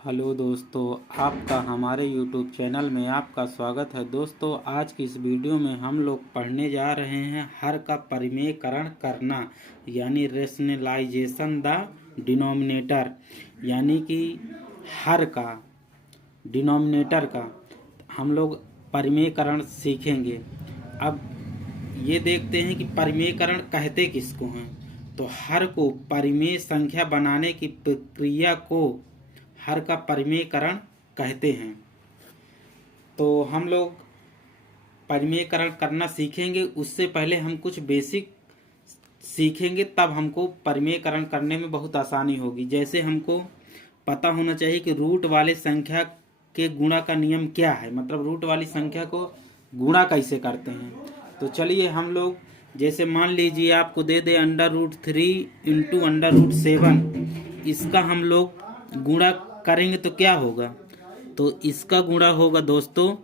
Hello दोस्तों, आपका हमारे YouTube चैनल में आपका स्वागत है। दोस्तों, आज की इस वीडियो में हम लोग पढ़ने जा रहे हैं हर का परिमेयकरण करना, यानी रेशनलाइजेशन द डिनोमिनेटर, यानी कि हर का डिनोमिनेटर का हम लोग परिमेयकरण सीखेंगे। अब ये देखते हैं कि परिमेयकरण कहते किसको हैं। तो हर को परिमेय संख्या बनाने की प्रक्रिया को हर का परिमेयकरण कहते हैं। तो हम लोग परिमेयकरण करना सीखेंगे, उससे पहले हम कुछ बेसिक सीखेंगे, तब हमको परिमेयकरण करने में बहुत आसानी होगी। जैसे हमको पता होना चाहिए कि रूट वाले संख्या के गुणा का नियम क्या है, मतलब रूट वाली संख्या को गुणा कैसे करते हैं। तो चलिए हम लोग, जैसे मान लीजिए आपको दे दे √3 इंटू √7, इसका हम लोग गुणा करेंगे तो क्या होगा। तो इसका गुणा होगा दोस्तों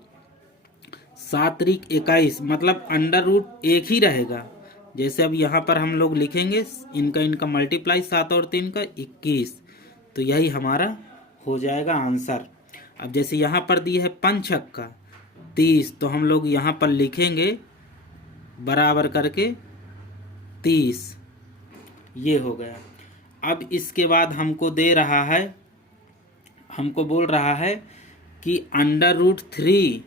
7 × 21, मतलब अंडर रूट एक ही रहेगा। जैसे अब यहाँ पर हम लोग लिखेंगे इनका मल्टीप्लाई 7 और 3 का 21, तो यही हमारा हो जाएगा आंसर। अब जैसे यहाँ पर दिया है 5 का 30, तो हम लोग यहाँ पर लिखेंगे बराबर करके 30, ये हो गया। अब इसके बाद हमको दे रहा है, हमको बोल रहा है कि √3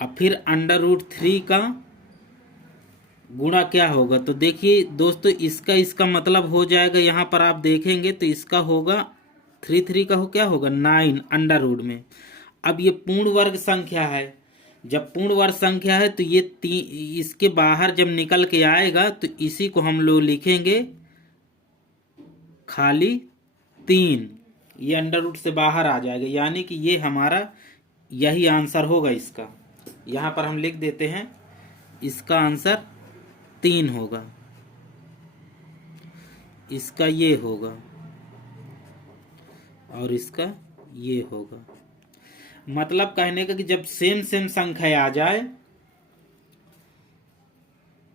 और फिर √3 का गुणा क्या होगा। तो देखिए दोस्तों, इसका मतलब हो जाएगा, यहाँ पर आप देखेंगे तो इसका होगा 3 का क्या होगा 9 अंडर रूट में। अब ये पूर्ण वर्ग संख्या है, जब पूर्ण वर्ग संख्या है तो ये इसके बाहर जब निकल के आएगा तो इसी को हम लोग लिखेंगे खाली 3, ये अंडर रूट से बाहर आ जाएगा, यानी कि ये हमारा यही आंसर होगा इसका। यहाँ पर हम लिख देते हैं इसका आंसर 3 होगा, इसका ये होगा और इसका ये होगा। मतलब कहने का कि जब सेम सेम संख्या आ जाए,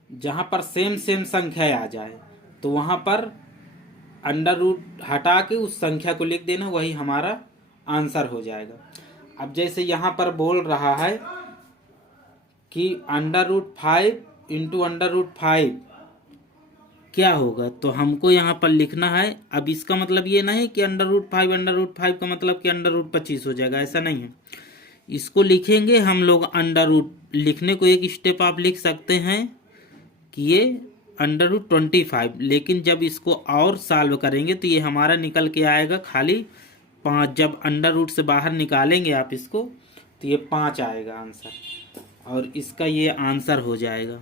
जहां पर सेम सेम संख्या आ जाए तो वहां पर अंडर रूट हटा के उस संख्या को लिख देना, वही हमारा आंसर हो जाएगा। अब जैसे यहाँ पर बोल रहा है कि √5 इंटू √5 क्या होगा, तो हमको यहाँ पर लिखना है। अब इसका मतलब ये नहीं कि √5 का मतलब कि √25 हो जाएगा, ऐसा नहीं है। इसको लिखेंगे हम लोग √ लिखने को एक स्टेप आप लिख सकते हैं कि ये √25, लेकिन जब इसको और सॉल्व करेंगे तो ये हमारा निकल के आएगा खाली 5। जब अंडर रूट से बाहर निकालेंगे आप इसको तो ये 5 आएगा आंसर, और इसका ये आंसर हो जाएगा।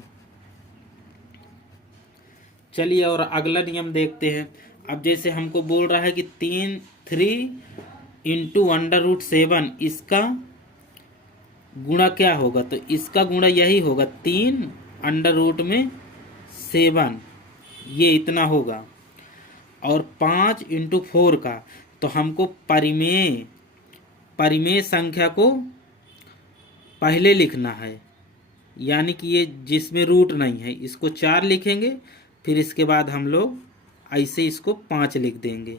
चलिए और अगला नियम देखते हैं। अब जैसे हमको बोल रहा है कि 3 इंटू √7, इसका गुणा क्या होगा। तो इसका गुणा यही होगा 3 अंडर रूट में 7, ये इतना होगा। और 5 इंटू 4 का, तो हमको परिमेय संख्या को पहले लिखना है, यानी कि ये जिसमें रूट नहीं है इसको 4 लिखेंगे, फिर इसके बाद हम लोग ऐसे इसको 5 लिख देंगे।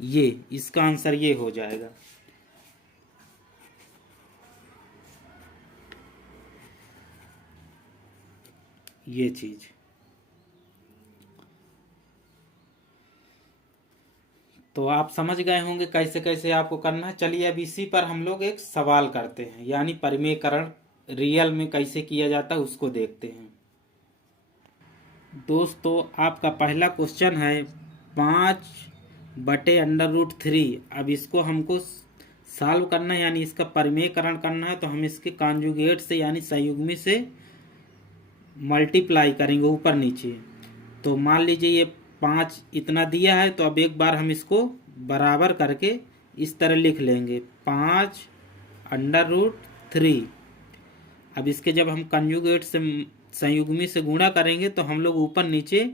ये इसका आंसर ये हो जाएगा। ये चीज तो आप समझ गए होंगे कैसे कैसे आपको करना है। चलिए अब इसी पर हम लोग एक सवाल करते हैं, यानी परिमेयकरण रियल में कैसे किया जाता है उसको देखते हैं। दोस्तों, आपका पहला क्वेश्चन है 5/√3। अब इसको हमको सॉल्व करना है, यानी इसका परिमेयकरण करना है। तो हम इसके कॉन्जुगेट से यानी संयुग्मी से मल्टीप्लाई करेंगे ऊपर नीचे। तो मान लीजिए ये 5 इतना दिया है, तो अब एक बार हम इसको बराबर करके इस तरह लिख लेंगे 5/√3। अब इसके जब हम कंजुगेट से संयुग्मी से गुणा करेंगे तो हम लोग ऊपर नीचे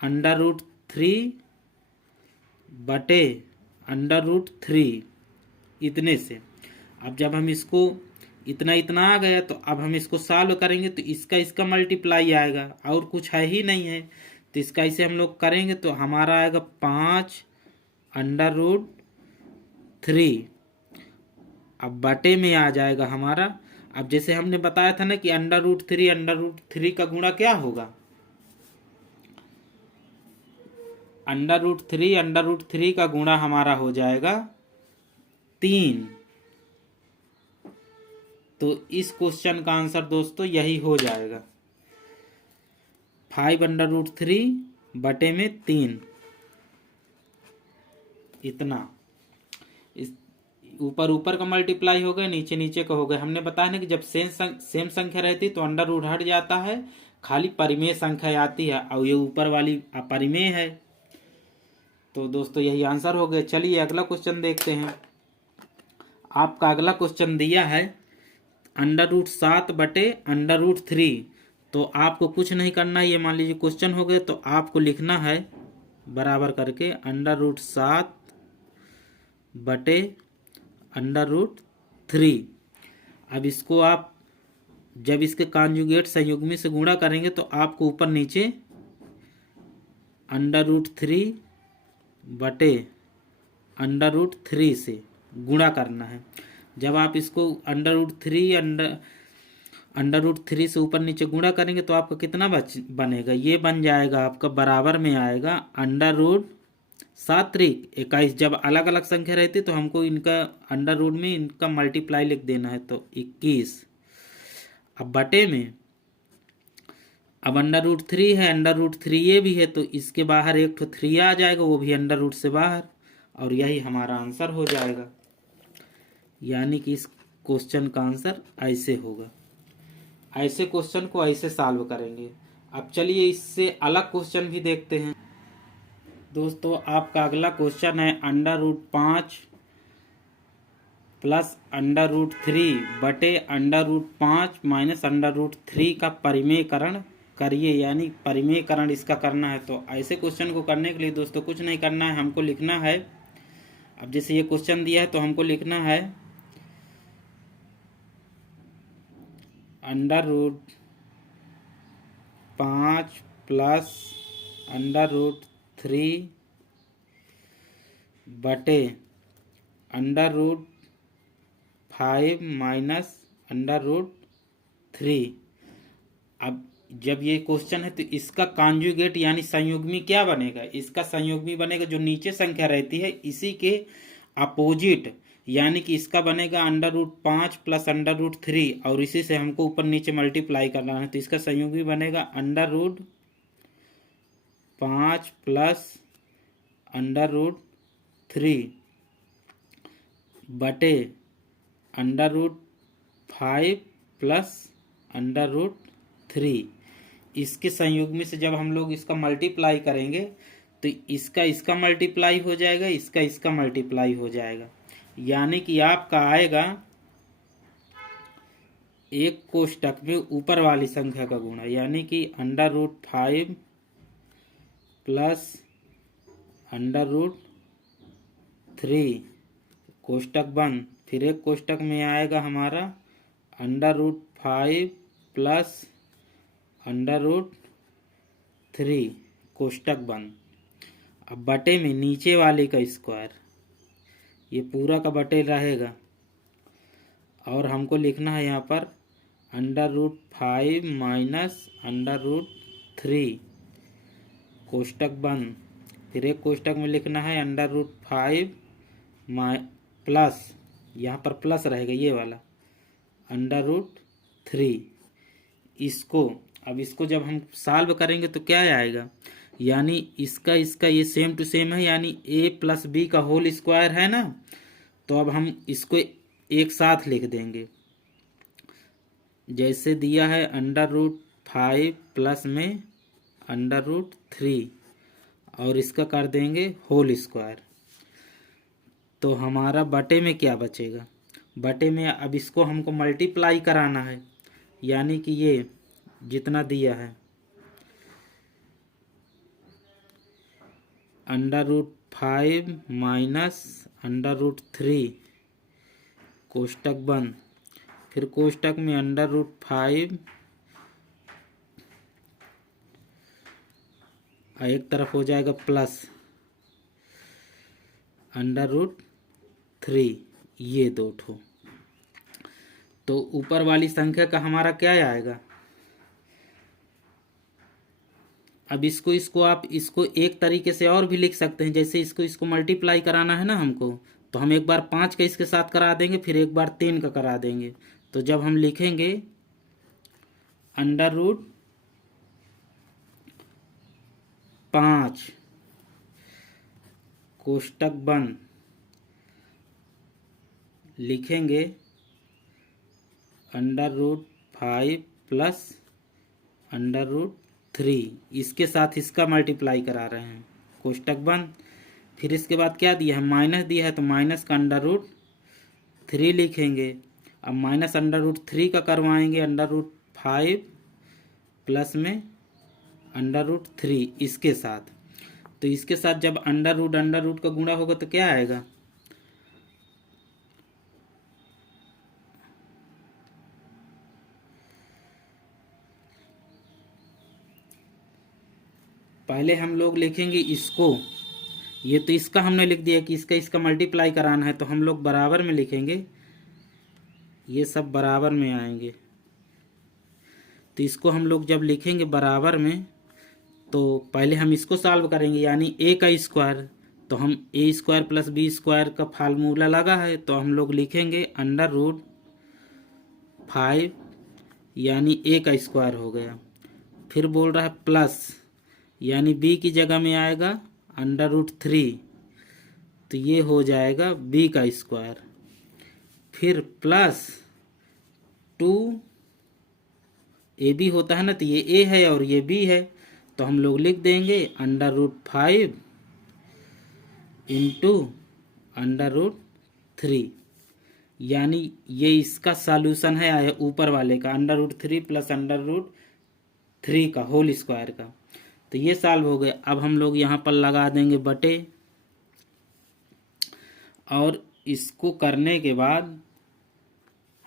√3/√3 इतने से। अब जब हम इसको इतना आ गया, तो अब हम इसको सॉल्व करेंगे तो इसका मल्टीप्लाई आएगा, और कुछ है ही नहीं है। तो इसका इसे हम लोग करेंगे तो हमारा आएगा 5 3। अब बटे में आ जाएगा हमारा। अब जैसे हमने बताया था ना कि अंडर रूट 3 का गुणा क्या होगा, अंडर रूट 3 का गुणा हमारा हो जाएगा 3। तो इस क्वेश्चन का आंसर दोस्तों यही हो जाएगा, 5√3 बटे में 3। इतना इस ऊपर ऊपर का मल्टीप्लाई हो गया, नीचे नीचे का हो गया। हमने बताया ना कि जब सेम संख्या रहती तो अंडर रूट हट जाता है, खाली परिमेय संख्या आती है, और ये ऊपर वाली अपरिमेय है। तो दोस्तों यही आंसर हो गया। चलिए अगला क्वेश्चन देखते हैं। आपका अगला क्वेश्चन दिया है अंडर रूट 7 बटे अंडर रूट 3। तो आपको कुछ नहीं करना, ये मान लीजिए क्वेश्चन हो गए, तो आपको लिखना है बराबर करके अंडर रूट 7 बटे अंडर रूट 3। अब इसको आप जब इसके कॉन्जुगेट संयुग्मी से गुणा करेंगे तो आपको ऊपर नीचे अंडर रूट 3 बटे अंडर रूट 3 से गुणा करना है। जब आप इसको अंडर रूट 3 से ऊपर नीचे गुणा करेंगे तो आपका कितना बनेगा, ये बन जाएगा आपका बराबर में आएगा अंडर रूट 7×21। जब अलग अलग संख्या रहती तो हमको इनका अंडर रूट में इनका मल्टीप्लाई लिख देना है, तो 21। अब बटे में, अब अंडर रूट 3 है, अंडर रूट 3 ये भी है, तो इसके बाहर एक तो 3 आ जाएगा, वो भी अंडर रूट से बाहर, और यही हमारा आंसर हो जाएगा। यानी कि इस क्वेश्चन का आंसर ऐसे होगा। ऐसे क्वेश्चन को ऐसे सॉल्व करेंगे। अब चलिए इससे अलग क्वेश्चन भी देखते हैं। दोस्तों आपका अगला क्वेश्चन है under root 5 plus under root 3 बटे under root 5 minus under root 3 का परिमेयकरण करिए। यानी परिमेयकरण इसका करना है। तो ऐसे क्वेश्चन को करने के लिए दोस्तों कुछ नहीं करना है, हमको लिखना है, अब जैसे ये क्वेश्चन दिया है तो हमको लिखना है under root 5 plus under root 3 बटे under root 5 minus under root 3। अब जब ये क्वेश्चन है तो इसका कॉन्जुगेट यानी संयुग्मी क्या बनेगा, इसका संयुग्मी बनेगा जो नीचे संख्या रहती है इसी के अपोजिट, यानी कि इसका बनेगा under root 5 plus under root 3, और इसी से हमको ऊपर नीचे मल्टीप्लाई करना है, तो इसका संयुग्मी बनेगा under root 5 plus under root 3 बटे under root 5 plus under root 3। इसके संयुग्मी से जब हम लोग इसका मल्टीप्लाई करेंगे तो इसका मल्टीप्लाई हो जाएगा, इसका मल्टीप्लाई हो जाएगा। यानी कि आपका आएगा एक कोष्टक में ऊपर वाली संख्या का गुणा, यानी कि under root 5 plus under root 3 कोष्टक बंद। फिर एक कोष्टक में आएगा हमारा under root 5 plus under root 3 कोष्टक बंद। अब बटे में नीचे वाले का स्क्वायर, ये पूरा का बटे रहेगा, और हमको लिखना है यहाँ पर under root 5 minus under root 3 कोष्टक बंद। फिर एक कोष्टक में लिखना है अंडर रूट 5 प्लस, यहाँ पर प्लस रहेगा ये वाला, अंडर रूट 3। इसको जब हम सॉल्व करेंगे तो क्या आएगा, यानी इसका ये सेम टू सेम है, यानी a प्लस बी का होल स्क्वायर है ना, तो अब हम इसको एक साथ लिख देंगे। जैसे दिया है अंडर रूट 5 प्लस में अंडर रूट 3, और इसका कर देंगे होल स्क्वायर। तो हमारा बटे में क्या बचेगा, बटे में अब इसको हमको मल्टीप्लाई कराना है, यानी कि ये जितना दिया है under root 5 minus under root 3 कोष्टक बंद। फिर कोष्टक में अंडर रूट 5 एक तरफ हो जाएगा प्लस अंडर रूट 3, ये 2 ठो। तो ऊपर वाली संख्या का हमारा क्या आएगा। अब इसको आप इसको एक तरीके से और भी लिख सकते हैं, जैसे इसको मल्टीप्लाई कराना है ना हमको, तो हम एक बार 5 का इसके साथ करा देंगे, फिर एक बार 3 का करा देंगे। तो जब हम लिखेंगे √5 कोष्टक बंद, लिखेंगे √5 प्लस √3, इसके साथ इसका मल्टीप्लाई करा रहे हैं, कोष्टक बंद। फिर इसके बाद क्या दिया है, माइनस दिया है, तो माइनस का √3 लिखेंगे। अब माइनस √3 का करवाएंगे √5 प्लस में √3 इसके साथ। तो इसके साथ जब अंडर रूट का गुणा होगा तो क्या आएगा, पहले हम लोग लिखेंगे इसको, ये तो इसका हमने लिख दिया कि इसका मल्टीप्लाई कराना है, तो हम लोग बराबर में लिखेंगे, ये सब बराबर में आएंगे। तो इसको हम लोग जब लिखेंगे बराबर में, तो पहले हम इसको सॉल्व करेंगे, यानी a का स्क्वायर, तो हम a² प्लस b² का फार्मूला लगा है, तो हम लोग लिखेंगे √5, यानी a का स्क्वायर हो गया। फिर बोल रहा है प्लस, यानी b की जगह में आएगा √3, तो ये हो जाएगा b का स्क्वायर। फिर प्लस 2ab होता है ना, तो ये a है और ये b है, तो हम लोग लिख देंगे √5 इंटू √3, यानी ये इसका सॉल्यूशन है आया ऊपर वाले का, √3 प्लस √3 का होल स्क्वायर का। तो ये सॉल्व हो गए। अब हम लोग यहाँ पर लगा देंगे बटे, और इसको करने के बाद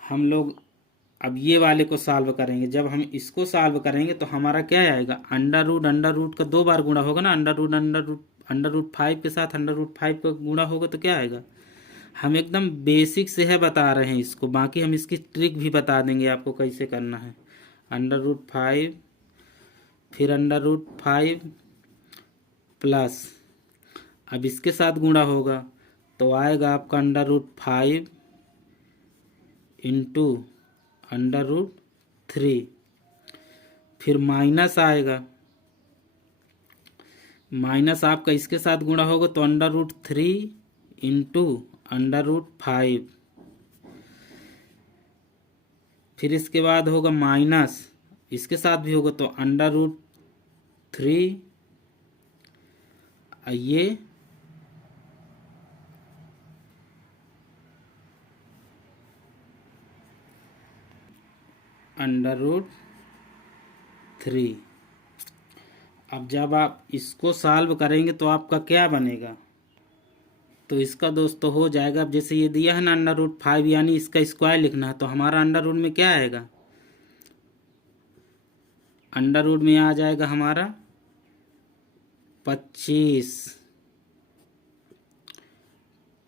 हम लोग अब ये वाले को सॉल्व करेंगे। जब हम इसको सॉल्व करेंगे तो हमारा क्या आएगा, अंडर रूट का 2 बार गुणा होगा ना, √5 के साथ √5 का गुणा होगा, तो क्या आएगा। हम एकदम बेसिक से है बता रहे हैं इसको, बाकी हम इसकी ट्रिक भी बता देंगे आपको कैसे करना है। √5 फिर √5 प्लस, अब इसके साथ गुणा होगा तो आएगा आपका √5 इंटू √3, फिर माइनस आएगा, माइनस आपका इसके साथ गुणा होगा तो √3 इंटू √5, फिर इसके बाद होगा माइनस, इसके साथ भी होगा तो √3, ये √3। अब जब आप इसको सॉल्व करेंगे तो आपका क्या बनेगा, तो इसका दोस्तों हो जाएगा, अब जैसे ये दिया है ना √5, यानी इसका स्क्वायर लिखना है, तो हमारा अंडर रूट में क्या आएगा, अंडर रूट में आ जाएगा हमारा 25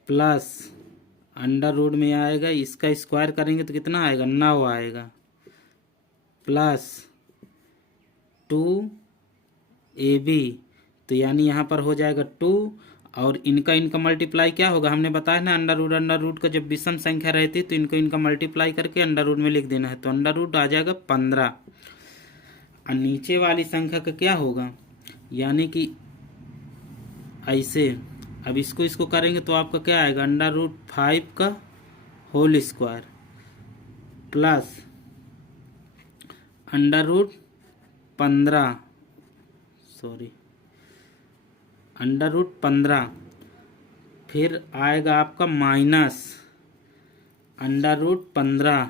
प्लस अंडर रूट में आएगा, इसका स्क्वायर करेंगे तो कितना आएगा, 9 आएगा, प्लस 2ab, तो यानी यहाँ पर हो जाएगा 2, और इनका मल्टीप्लाई क्या होगा, हमने बताया ना अंडर रूट का जब विषम संख्या रहती है तो इनका मल्टीप्लाई करके अंडर रूट में लिख देना है, तो अंडर रूट आ जाएगा 15। और नीचे वाली संख्या का क्या होगा, यानी कि ऐसे, अब इसको करेंगे तो आपका क्या आएगा, √5 का होल स्क्वायर प्लस √15, फिर आएगा आपका माइनस √15,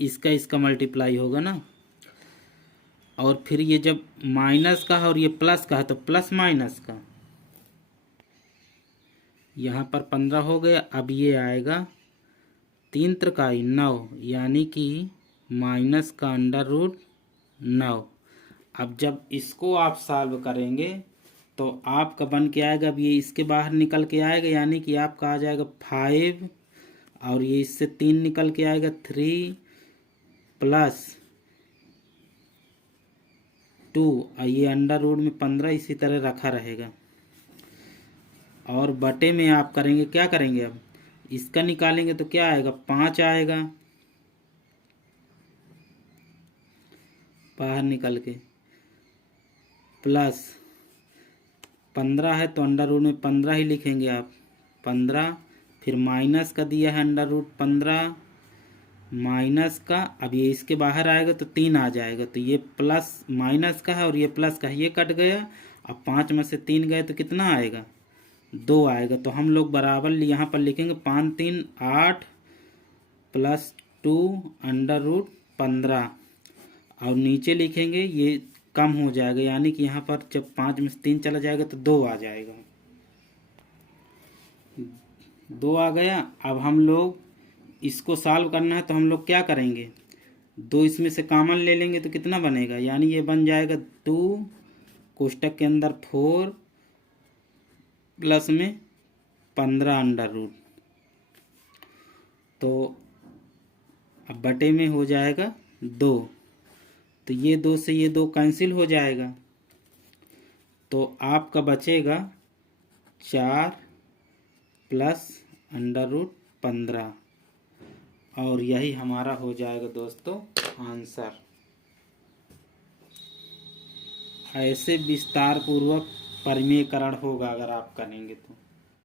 इसका मल्टीप्लाई होगा ना, और फिर ये जब माइनस का है और ये प्लस का है तो प्लस माइनस का, यहाँ पर 15 हो गया। अब ये आएगा 3 त्रिकाई 9, यानी कि माइनस का √9। अब जब इसको आप सॉल्व करेंगे तो आपका बन के आएगा, अब ये इसके बाहर निकल के आएगा, यानी कि आपका आ जाएगा 5 और ये इससे 3 निकल के आएगा 3 प्लस 2 और ये अंडर रूट में 15 इसी तरह रखा रहेगा। और बटे में आप करेंगे, क्या करेंगे, अब इसका निकालेंगे तो क्या आएगा, 5 आएगा बाहर निकल के, प्लस 15 है तो अंडर रूट में 15 ही लिखेंगे आप, 15, फिर माइनस का दिया है अंडर रूट 15 माइनस का, अब ये इसके बाहर आएगा तो 3 आ जाएगा, तो ये प्लस माइनस का है और ये प्लस का है, ये कट गया। अब 5 में से 3 गए तो कितना आएगा, 2 आएगा। तो हम लोग बराबर यहाँ पर लिखेंगे 5 3 8 प्लस 2 अंडर रूट 15 और नीचे लिखेंगे, ये कम हो जाएगा, यानी कि यहाँ पर जब 5 में से 3 चला जाएगा तो 2 आ जाएगा, 2 आ गया। अब हम लोग इसको सॉल्व करना है तो हम लोग क्या करेंगे, 2 इसमें से कॉमन ले लेंगे तो कितना बनेगा, यानी ये बन जाएगा 2 कोष्टक के अंदर 4 प्लस में 15 अंडर रूट। तो अब बटे में हो जाएगा 2, तो ये 2 से ये 2 कैंसिल हो जाएगा, तो आपका बचेगा 4 प्लस अंडर रूट 15 और यही हमारा हो जाएगा दोस्तों आंसर। ऐसे विस्तार पूर्वक परिमेयकरण होगा अगर आप करेंगे तो।